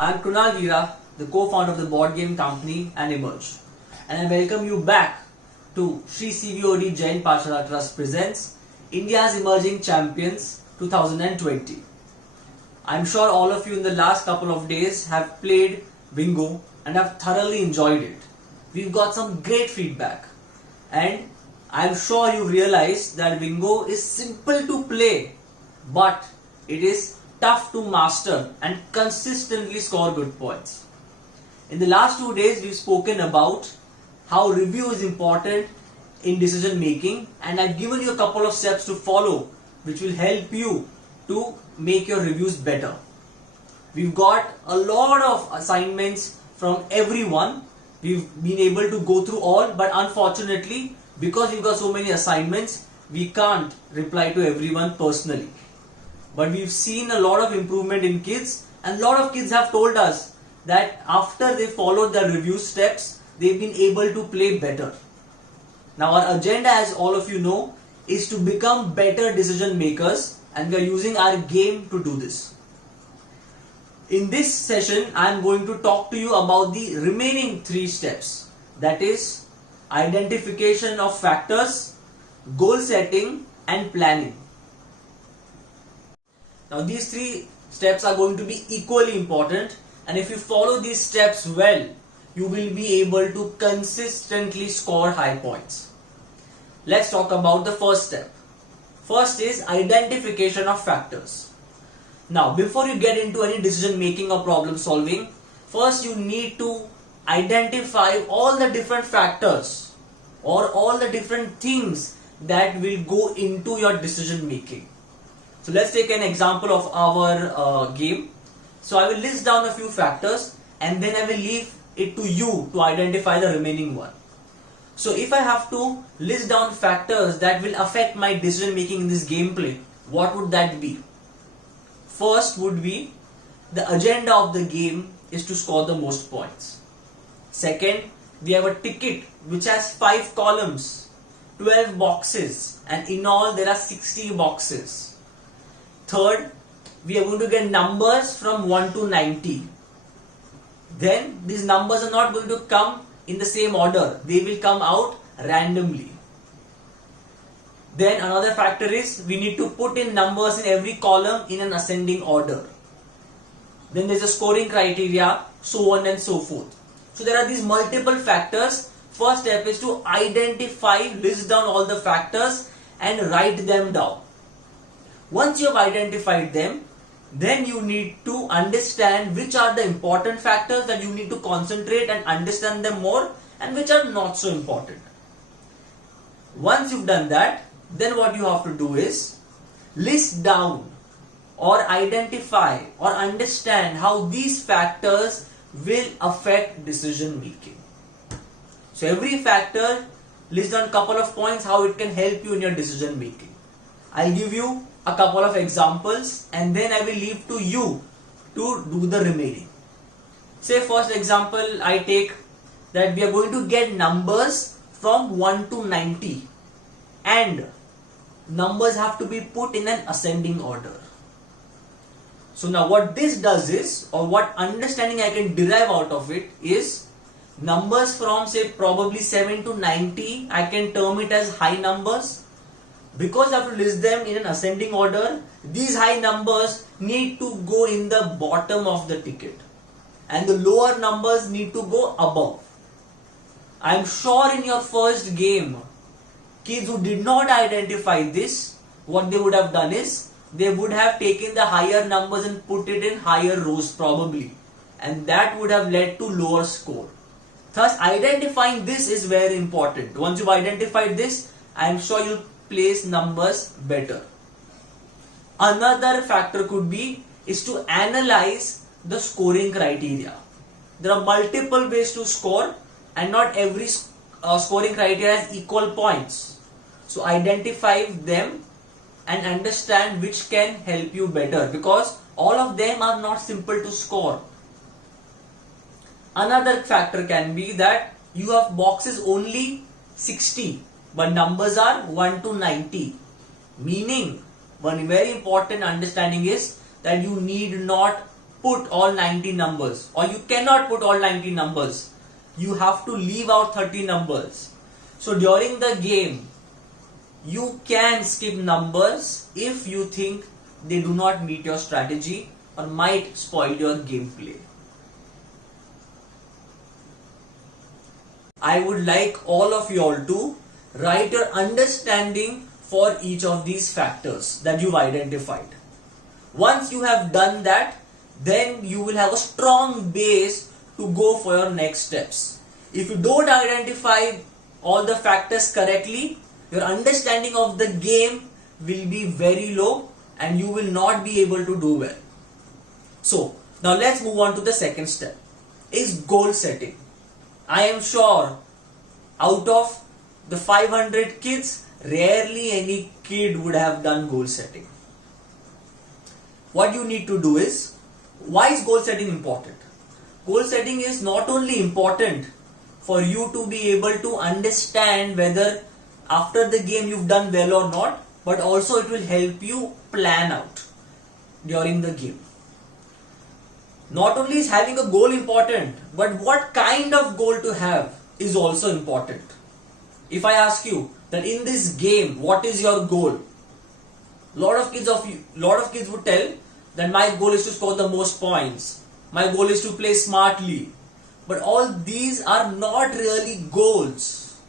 I am Krunal Veera, the co-founder of the board game company and Emerge. And I welcome you back to Sri CVOD Jain Pathshala Trust presents India's Emerging Champions 2020. I'm sure all of you in the last couple of days have played Bingo and have thoroughly enjoyed it. We've got some great feedback and I'm sure you realized that Bingo is simple to play but it is tough to master and consistently score good points. In the last 2 days we've spoken about how review is important in decision making and I've given you a couple of steps to follow which will help you to make your reviews better. We've got a lot of assignments from everyone. We've been able to go through all, but unfortunately because we've got so many assignments we can't reply to everyone personally. But we've seen a lot of improvement in kids and a lot of kids have told us that after they followed the review steps they've been able to play better. Now our agenda, as all of you know, is to become better decision makers and we are using our game to do this. In this session I am going to talk to you about the remaining 3 steps, that is identification of factors, goal setting and planning. Now these 3 steps are going to be equally important and if you follow these steps well, you will be able to consistently score high points. Let's talk about the first step. First is identification of factors. Now before you get into any decision making or problem solving, first you need to identify all the different factors or all the different things that will go into your decision making. So let's take an example of our game. So I will list down a few factors and then I will leave it to you to identify the remaining one. So if I have to list down factors that will affect my decision making in this gameplay, what would that be? First would be the agenda of the game is to score the most points. Second, we have a ticket which has 5 columns, 12 boxes and in all there are 60 boxes. Third, we are going to get numbers from 1 to 90. Then these numbers are not going to come in the same order. They will come out randomly. Then another factor is we need to put in numbers in every column in an ascending order. Then there's a scoring criteria, so on and so forth. So there are these multiple factors. First step is to identify, list down all the factors and write them down. Once you have identified them, then you need to understand which are the important factors that you need to concentrate and understand them more and which are not so important. Once you've done that, then what you have to do is list down or identify or understand how these factors will affect decision making. So every factor, list down a couple of points how it can help you in your decision making. I'll give you a couple of examples and then I will leave to you to do the remaining. Say first example I take that we are going to get numbers from 1 to 90 and numbers have to be put in an ascending order. So now what this does is, or what understanding I can derive out of it is, numbers from say probably 7 to 90 I can term it as high numbers. Because I have to list them in an ascending order, these high numbers need to go in the bottom of the ticket and the lower numbers need to go above. I am sure in your first game, kids who did not identify this, what they would have done is, they would have taken the higher numbers and put it in higher rows probably, and that would have led to lower score. Thus identifying this is very important. Once you've identified this, I am sure you'll place numbers better. Another factor could be is to analyze the scoring criteria. There are multiple ways to score and not every scoring criteria has equal points. So identify them and understand which can help you better because all of them are not simple to score. Another factor can be that you have boxes only 60 but numbers are 1 to 90, meaning one very important understanding is that you need not put all 90 numbers, or you cannot put all 90 numbers. You have to leave out 30 numbers. So during the game, you can skip numbers if you think they do not meet your strategy or might spoil your gameplay. I would like all of you all to write your understanding for each of these factors that you've identified. Once you have done that, then you will have a strong base to go for your next steps. If you don't identify all the factors correctly, your understanding of the game will be very low and you will not be able to do well. So now let's move on to the second step, is goal setting. I am sure out of the 500 kids, rarely any kid would have done goal setting. What you need to do is, why is goal setting important? Goal setting is not only important for you to be able to understand whether after the game you've done well or not, but also it will help you plan out during the game. Not only is having a goal important, but what kind of goal to have is also important. If I ask you that in this game, what is your goal? Lot of kids would tell that my goal is to score the most points. My goal is to play smartly. But all these are not really goals.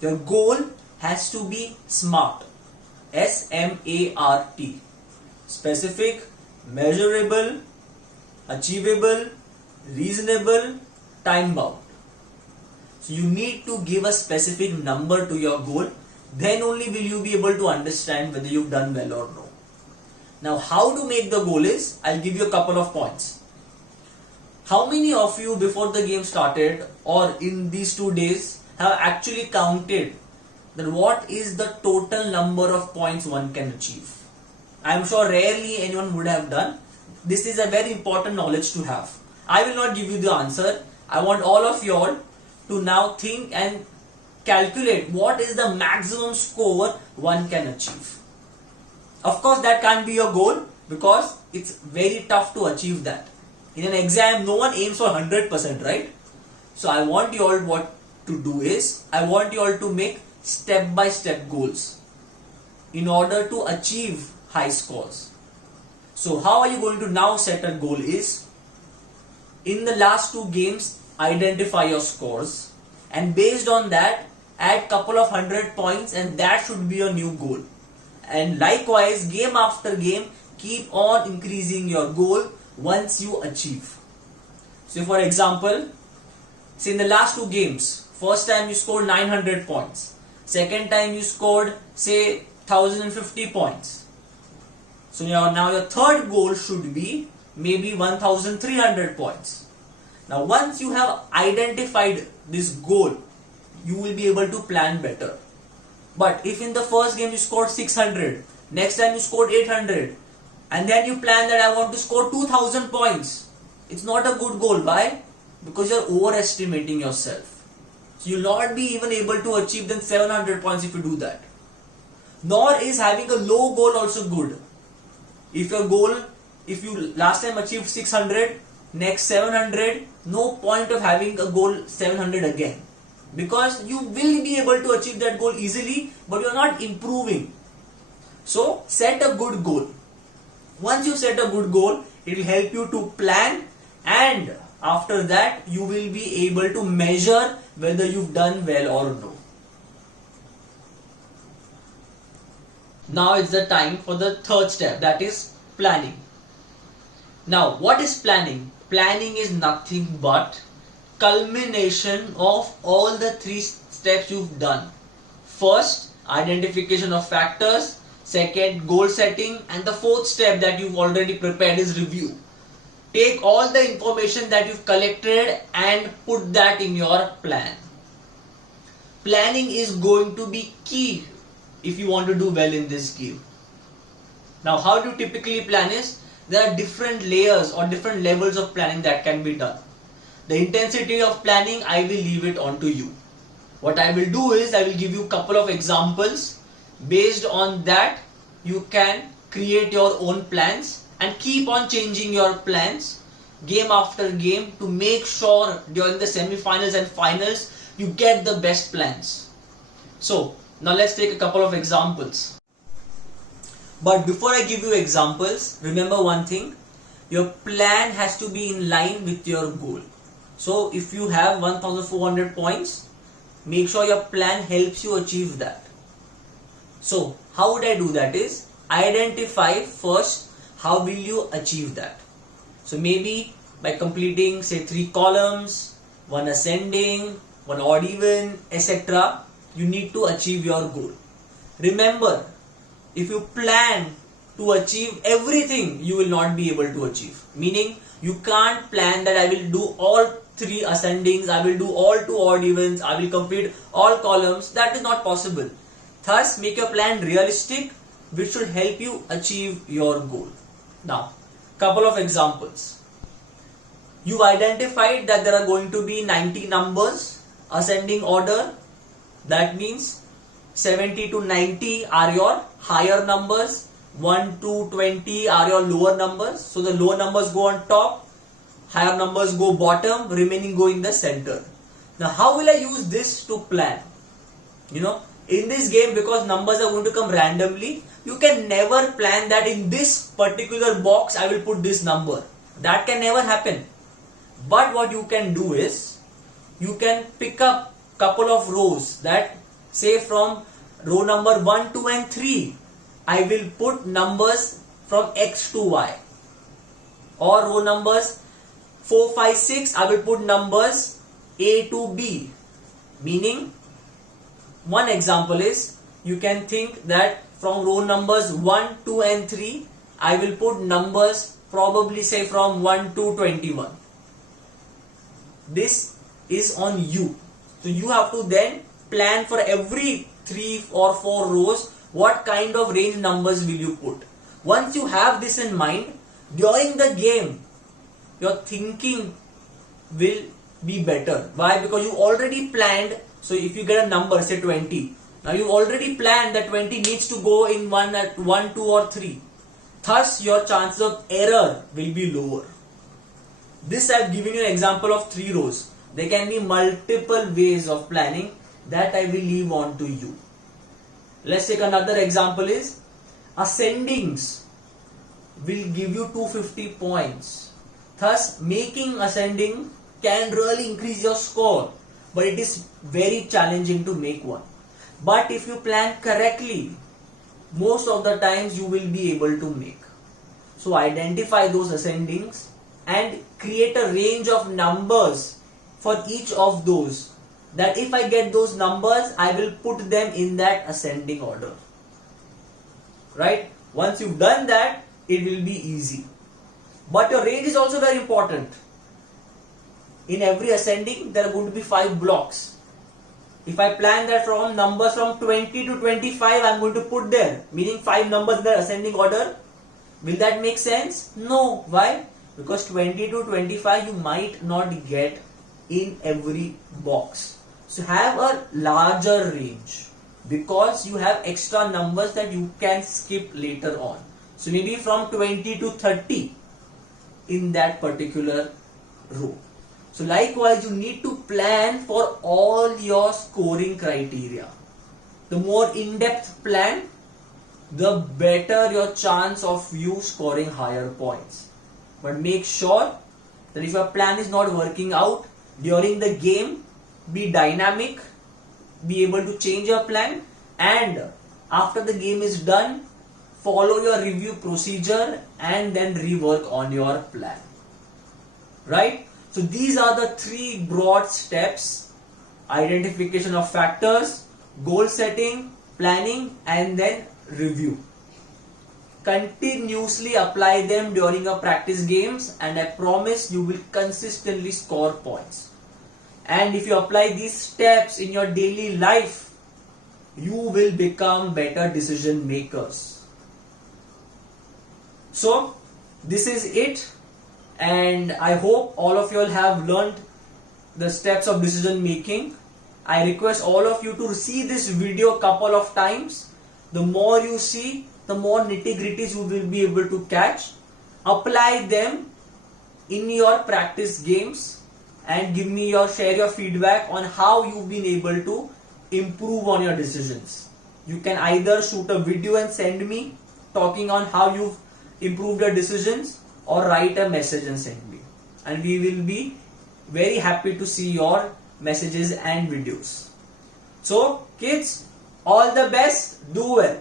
Your goal has to be SMART. S-M-A-R-T. Specific, measurable, achievable, reasonable, time bound. So you need to give a specific number to your goal. Then only will you be able to understand whether you've done well or no. Now how to make the goal is, I'll give you a couple of points. How many of you before the game started or in these 2 days have actually counted that what is the total number of points one can achieve? I'm sure rarely anyone would have done. This is a very important knowledge to have. I will not give you the answer. I want all of you all to now think and calculate what is the maximum score one can achieve. Of course, that can't be your goal because it's very tough to achieve that. In an exam, no one aims for 100%, right? So I want you all what to do is, I want you all to make step-by-step goals in order to achieve high scores. So how are you going to now set a goal is, in the last 2 games, identify your scores and based on that, add couple of 100 points and that should be your new goal. And likewise, game after game, keep on increasing your goal once you achieve. So for example, say in the last 2 games, first time you scored 900 points, second time you scored say 1050 points. So now your third goal should be maybe 1300 points. Now once you have identified this goal, you will be able to plan better. But if in the first game you scored 600, next time you scored 800, and then you plan that I want to score 2000 points, it's not a good goal. Why? Because you're overestimating yourself. So you'll not be even able to achieve then 700 points if you do that. Nor is having a low goal also good. If your goal, if you last time achieved 600, next 700, no point of having a goal 700 again. Because you will be able to achieve that goal easily, but you're not improving. So set a good goal. Once you set a good goal, it will help you to plan, and after that you will be able to measure whether you've done well or no. Now it's the time for the third step, that is planning. Now what is planning? Planning is nothing but culmination of all the 3 steps you've done. First, identification of factors. Second, goal setting. And the 4th step that you've already prepared is review. Take all the information that you've collected and put that in your plan. Planning is going to be key if you want to do well in this game. Now how do you typically plan is, there are different layers or different levels of planning that can be done. The intensity of planning, I will leave it on to you. What I will do is, I will give you a couple of examples. Based on that, you can create your own plans and keep on changing your plans game after game to make sure during the semi-finals and finals you get the best plans. So now let's take a couple of examples. But before I give you examples, remember one thing, your plan has to be in line with your goal. So if you have 1400 points, make sure your plan helps you achieve that. So how would I do that is, identify first how will you achieve that. So maybe by completing say 3 columns, 1 ascending, 1 odd even, etc. You need to achieve your goal. Remember, if you plan to achieve everything, you will not be able to achieve. Meaning, you can't plan that I will do all 3 ascendings, I will do all 2 odd evens, I will complete all columns. That is not possible. Thus, make your plan realistic, which should help you achieve your goal. Now, couple of examples. You've identified that there are going to be 90 numbers, ascending order. That means 70 to 90 are your higher numbers, 1 to 20 are your lower numbers. So the lower numbers go on top, higher numbers go bottom, remaining go in the center. Now how will I use this to plan? In this game, because numbers are going to come randomly, you can never plan that in this particular box I will put this number. That can never happen. But what you can do is, you can pick up couple of rows that say from row number 1, 2 and 3 I will put numbers from X to Y, or row numbers 4, 5, 6 I will put numbers A to B. Meaning, one example is, you can think that from row numbers 1, 2 and 3 I will put numbers probably say from 1 to 21. This is on you. So you have to then plan for every 3 or 4 rows what kind of range numbers will you put. Once you have this in mind, during the game your thinking will be better. Why? Because you already planned. So if you get a number say 20, now you already planned that 20 needs to go in 1, 2 or 3. Thus your chances of error will be lower. This I have given you an example of 3 rows. There can be multiple ways of planning that I will leave on to you. Let's take another example is, ascendings will give you 250 points. Thus making ascending can really increase your score, but it is very challenging to make one. But if you plan correctly, most of the times you will be able to make. So identify those ascendings and create a range of numbers for each of those, that if I get those numbers I will put them in that ascending order. Right? Once you've done that, it will be easy. But your range is also very important. In every ascending there are going to be 5 blocks. If I plan that from numbers from 20 to 25 I am going to put there, meaning 5 numbers in the ascending order, will that make sense? No. Why? Because 20 to 25 you might not get in every box. So have a larger range, because you have extra numbers that you can skip later on. So maybe from 20 to 30 in that particular row. So likewise you need to plan for all your scoring criteria. The more in-depth plan, the better your chance of you scoring higher points. But make sure that if your plan is not working out during the game, be dynamic, be able to change your plan, and after the game is done, follow your review procedure and then rework on your plan. Right? So these are the 3 broad steps: identification of factors, goal setting, planning, and then review. Continuously apply them during your practice games and I promise you will consistently score points. And if you apply these steps in your daily life, you will become better decision makers. So this is it, and I hope all of you all have learned the steps of decision making. I request all of you to see this video a couple of times. The more you see, the more nitty-gritties you will be able to catch. apply them in your practice games and share your feedback on how you've been able to improve on your decisions. You can either shoot a video and send me talking on how you've improved your decisions, or write a message and send me, and we will be very happy to see your messages and videos. So kids, all the best, do well.